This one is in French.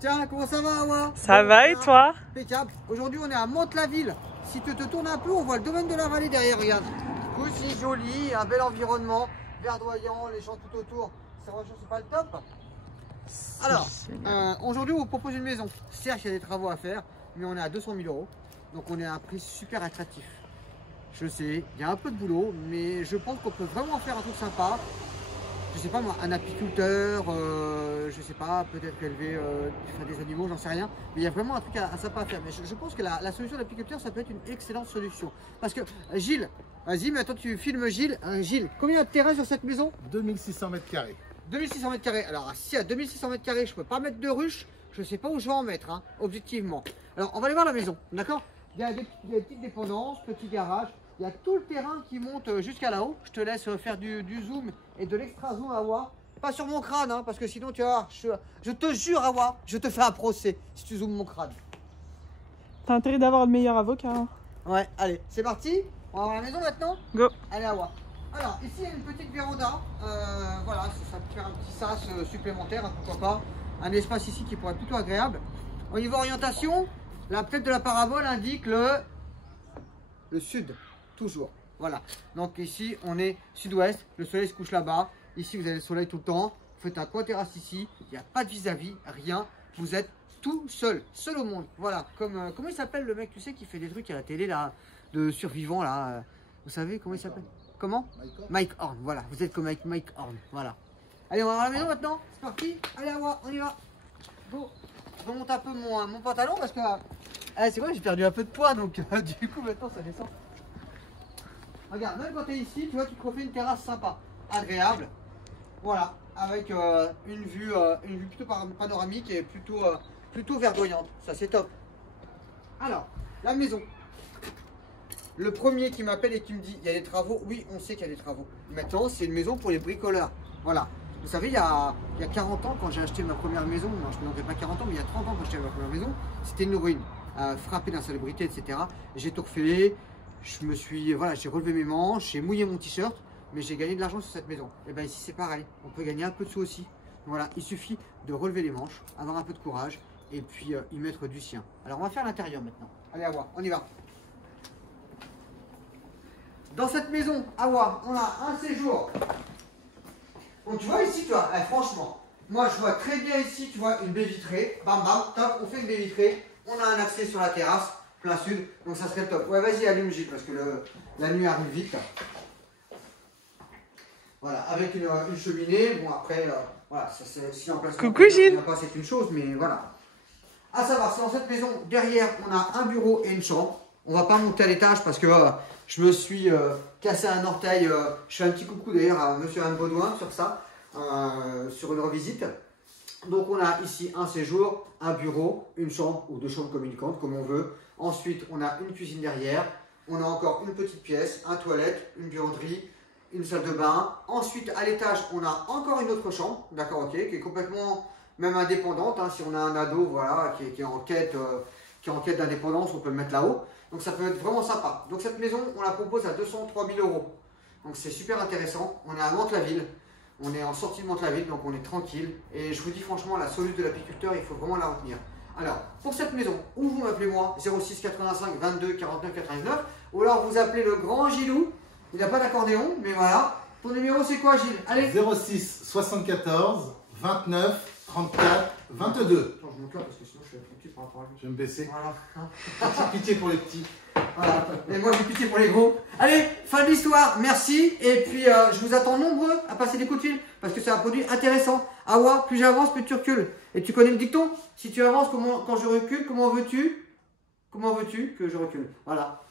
Tiens, comment ça va, Awa? Ça va et toi? Impeccable. Aujourd'hui, on est à Mantes-la-Ville. Si tu te tournes un peu, on voit le domaine de la vallée derrière, regarde. Aussi joli, un bel environnement, verdoyant, les champs tout autour. C'est pas le top. Alors, aujourd'hui, on vous propose une maison. Certes, il y a des travaux à faire, mais on est à 200 000 €. Donc, on est à un prix super attractif. Je sais, il y a un peu de boulot, mais je pense qu'on peut vraiment faire un truc sympa. Je sais pas moi, un apiculteur, je sais pas, peut-être élever des animaux, j'en sais rien. Mais il y a vraiment un truc sympa à faire. Mais je pense que la solution d'apiculteur, ça peut être une excellente solution. Parce que Gilles, vas-y, mais attends, tu filmes Gilles. Gilles, combien de terrain sur cette maison? 2600 mètres carrés. 2600 mètres carrés. Alors, si à 2600 mètres carrés, je peux pas mettre de ruche, je sais pas où je vais en mettre, hein, objectivement. Alors, on va aller voir la maison, d'accord? Il y a des petites dépendances, petit garage. Il y a tout le terrain qui monte jusqu'à là-haut. Je te laisse faire du zoom et de l'extra zoom à voir. Pas sur mon crâne, hein, parce que sinon tu vas voir, je te jure à voir, je te fais un procès si tu zoomes mon crâne. T'as intérêt d'avoir le meilleur avocat. Hein. Ouais, allez, c'est parti. On va voir la maison maintenant. Go. Allez, à voir. Alors, ici il y a une petite véranda. Voilà, ça peut faire un petit sas supplémentaire, hein, pourquoi pas. Un espace ici qui pourrait être plutôt agréable. Au niveau orientation, la tête de la parabole indique le sud. Toujours, voilà. Donc ici, on est sud-ouest, le soleil se couche là-bas. Ici, vous avez le soleil tout le temps. Vous faites un coin terrasse ici, il n'y a pas de vis-à-vis, rien. Vous êtes tout seul, seul au monde. Voilà, comme comment il s'appelle le mec, tu sais, qui fait des trucs à la télé, là, de survivants, là. Vous savez comment il s'appelle? Comment? Mike Horn, voilà. Vous êtes comme Mike Horn, voilà. Allez, on va voir la maison maintenant. C'est parti. Allez, on y va. Go. Je remonte un peu mon pantalon parce que... c'est vrai, j'ai perdu un peu de poids, donc du coup, maintenant, ça descend. Regarde, même quand tu es ici, tu vois, tu te refais une terrasse sympa, agréable. Voilà, avec une vue plutôt panoramique et plutôt verdoyante. Ça, c'est top. Alors, la maison. Le premier qui m'appelle et qui me dit, il y a des travaux. Oui, on sait qu'il y a des travaux. Maintenant, c'est une maison pour les bricoleurs. Voilà. Vous savez, il y a 40 ans, quand j'ai acheté ma première maison, non, je ne me pas 40 ans, mais il y a 30 ans quand j'ai acheté ma première maison, c'était une ruine, frappée d'insalubrité, etc. J'ai tout refait. Voilà, j'ai relevé mes manches, j'ai mouillé mon t-shirt, mais j'ai gagné de l'argent sur cette maison. Et bien ici c'est pareil, on peut gagner un peu de sous aussi. Voilà, il suffit de relever les manches, avoir un peu de courage et puis y mettre du sien. Alors on va faire l'intérieur maintenant. Allez, à voir, on y va. Dans cette maison, à voir, on a un séjour. Donc tu vois ici, tu vois, franchement, moi je vois très bien ici, tu vois, une baie vitrée. Bam bam, top, on fait une baie vitrée. On a un accès sur la terrasse. Plein sud, donc ça serait le top. Ouais, vas-y, allume Gilles, parce que la nuit arrive vite. Voilà, avec une cheminée. Bon, après, voilà, si en place. Coucou Gilles. C'est une chose, mais voilà. À savoir, c'est dans cette maison, derrière, on a un bureau et une chambre. On va pas monter à l'étage parce que je me suis cassé un orteil. Je fais un petit coucou d'ailleurs à monsieur Anne Baudouin sur ça, sur une revisite. Donc on a ici un séjour, un bureau, une chambre ou deux chambres communicantes comme on veut. Ensuite on a une cuisine derrière, on a encore une petite pièce, une toilette, une buanderie, une salle de bain. Ensuite à l'étage on a encore une autre chambre, d'accord, ok, qui est complètement même indépendante. Hein, si on a un ado voilà, qui est en quête d'indépendance, on peut le mettre là-haut. Donc ça peut être vraiment sympa. Donc cette maison on la propose à 203 000 €. Donc c'est super intéressant, on est à Mantes-la-Ville. On est en sortie de Mantes-la-Ville, donc on est tranquille. Et je vous dis franchement, la solution de l'apiculteur, il faut vraiment la retenir. Alors, pour cette maison, où vous m'appelez moi, 06 85 22 49 99, ou alors vous appelez le grand Gilou. Il n'a pas d'accordéon, mais voilà. Ton numéro, c'est quoi, Gilles? Allez. 06 74 29 34 22. Attends, je monte là parce que sinon je suis petit par rapport à lui. Je vais me baisser. Voilà. J'ai pitié pour les petits. Voilà. Et moi j'ai pitié pour les gros. Allez, fin de l'histoire, merci. Et puis je vous attends nombreux à passer des coups de fil parce que c'est un produit intéressant. Ah ouais, plus j'avance, plus tu recules. Et tu connais le dicton? Si tu avances, quand je recule, comment veux-tu que je recule? Voilà.